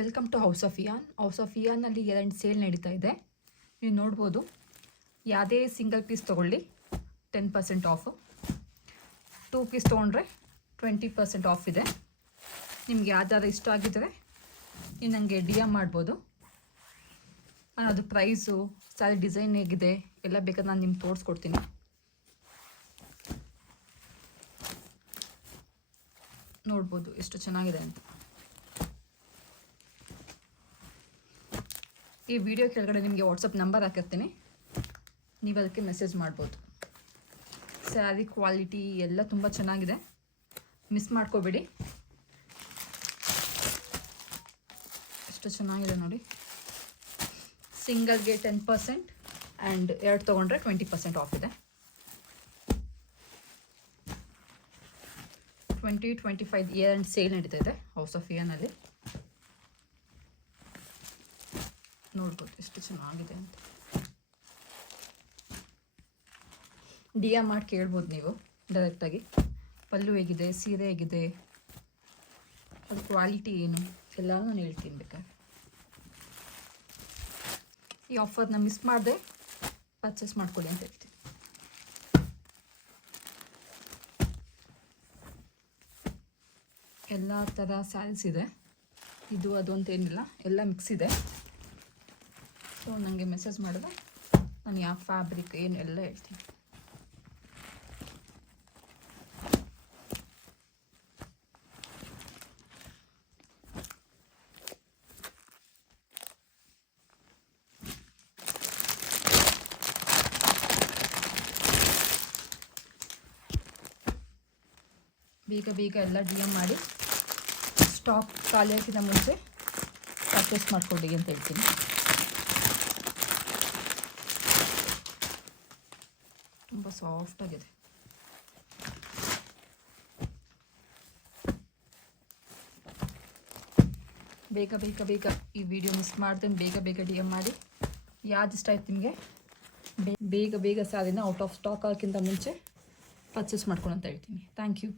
Welcome to house of ಇಯಾನಲ್ಲಿ ಎರಡು sale ನಡೀತಾ ಇದೆ. ನೀವು ನೋಡ್ಬೋದು, ಯಾವುದೇ ಸಿಂಗಲ್ ಪೀಸ್ ತೊಗೊಳ್ಳಿ 10% ಆಫು, 2 ಪೀಸ್ ತೊಗೊಂಡ್ರೆ 20% ಆಫ್ ಇದೆ. ನಿಮ್ಗೆ ಯಾವ್ದಾದ್ರು ಇಷ್ಟ ಆಗಿದ್ದರೆ ನೀವು ನನಗೆ ಡಿ ಎಮ್ ಮಾಡ್ಬೋದು. ಅದು ಪ್ರೈಸು, ಸ್ಯಾರಿ ಡಿಸೈನ್ ಹೇಗಿದೆ ಎಲ್ಲ ಬೇಕಾದ್ರೆ ನಾನು ನಿಮ್ಗೆ ತೋರಿಸ್ಕೊಡ್ತೀನಿ. ನೋಡ್ಬೋದು ಎಷ್ಟು ಚೆನ್ನಾಗಿದೆ ಅಂತ. ಈ ವಿಡಿಯೋ ಕೆಳಗಡೆ ನಿಮಗೆ ವಾಟ್ಸಪ್ ನಂಬರ್ ಹಾಕಿರ್ತೀನಿ, ನೀವು ಅದಕ್ಕೆ ಮೆಸೇಜ್ ಮಾಡ್ಬೋದು. ಸ್ಯಾರಿ ಕ್ವಾಲಿಟಿ ಎಲ್ಲ ತುಂಬ ಚೆನ್ನಾಗಿದೆ, ಮಿಸ್ ಮಾಡ್ಕೋಬೇಡಿ. ಎಷ್ಟು ಚೆನ್ನಾಗಿದೆ ನೋಡಿ. ಸಿಂಗಲ್ಗೆ 10% ಆ್ಯಂಡ್ 2 ತೊಗೊಂಡ್ರೆ 20% ಆಫ್ ಇದೆ. 2025 ಇಯರ್ ಆ್ಯಂಡ್ ಸೇಲ್ ನಡೀತಾ ಇದೆ ಹೌಸ್ ಆಫ್ ಇಯಾನಲ್ಲಿ. ನೋಡ್ಬೋದು ಎಷ್ಟು ಚೆನ್ನಾಗಿದೆ ಅಂತ. ಡಿ ಎಮ್ ಮಾಡಿ ಕೇಳ್ಬೋದು ನೀವು ಡೈರೆಕ್ಟಾಗಿ. ಪಲ್ಲು ಹೇಗಿದೆ, ಸೀರೆ ಹೇಗಿದೆ, ಅದು ಕ್ವಾಲಿಟಿ ಏನು ಎಲ್ಲನೂ ನಾನು ಹೇಳ್ತೀನಿ ಬೇಕಾದ್ರೆ. ಈ ಆಫರ್ನ ಮಿಸ್ ಮಾಡದೆ ಪರ್ಚೇಸ್ ಮಾಡ್ಕೊಳ್ಳಿ ಅಂತ ಹೇಳ್ತೀನಿ. ಎಲ್ಲ ಥರ ಸ್ಯಾರೀಸ್ ಇದೆ, ಇದು ಅದು ಅಂತ ಏನಿಲ್ಲ, ಎಲ್ಲ ಮಿಕ್ಸ್ ಇದೆ. ಸೊ ನನಗೆ ಮೆಸೇಜ್ ಮಾಡಿದ್ರೆ ನಾನು ಯಾವ ಫ್ಯಾಬ್ರಿಕ್ ಏನು ಎಲ್ಲ ಹೇಳ್ತೀನಿ. ಬೇಗ ಬೇಗ ಎಲ್ಲ ಡಿ ಎಮ್ ಮಾಡಿ ಸ್ಟಾಕ್ ಖಾಲಿ ಹಾಕಿದ ಮುಂಚೆ ಪರ್ಚೇಸ್ ಮಾಡ್ಕೊಳ್ಳಿ ಅಂತ ಹೇಳ್ತೀನಿ. ತುಂಬ ಸಾಫ್ಟ್ ಆಗಿದೆ. ಬೇಗ ಬೇಗ ಬೇಗ ಈ ವಿಡಿಯೋ ಮಿಸ್ ಮಾಡ್ದೆ ಬೇಗ ಬೇಗ ಡಿ ಎಮ್ ಮಾಡಿ. ಯಾವ್ದು ಇಷ್ಟ ಆಯ್ತು ನಿಮಗೆ ಬೇಗ ಬೇಗ ಸ್ಯಾರಿನ ಔಟ್ ಆಫ್ ಸ್ಟಾಕ್ ಹಾಕಿಂತ ಮುಂಚೆ ಪರ್ಚೇಸ್ ಮಾಡ್ಕೊಂಡು ಅಂತ ಹೇಳ್ತೀನಿ. Thank you.